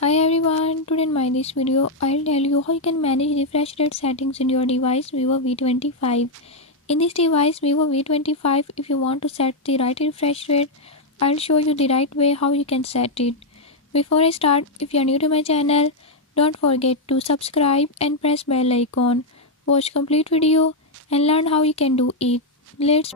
Hi everyone, today in my this video I'll tell you how you can manage refresh rate settings in your device Vivo V25. In this device Vivo V25, if you want to set the right refresh rate, I'll show you the right way how you can set it. Before I start, if you are new to my channel, don't forget to subscribe and press bell icon. Watch complete video and learn how you can do it. Let's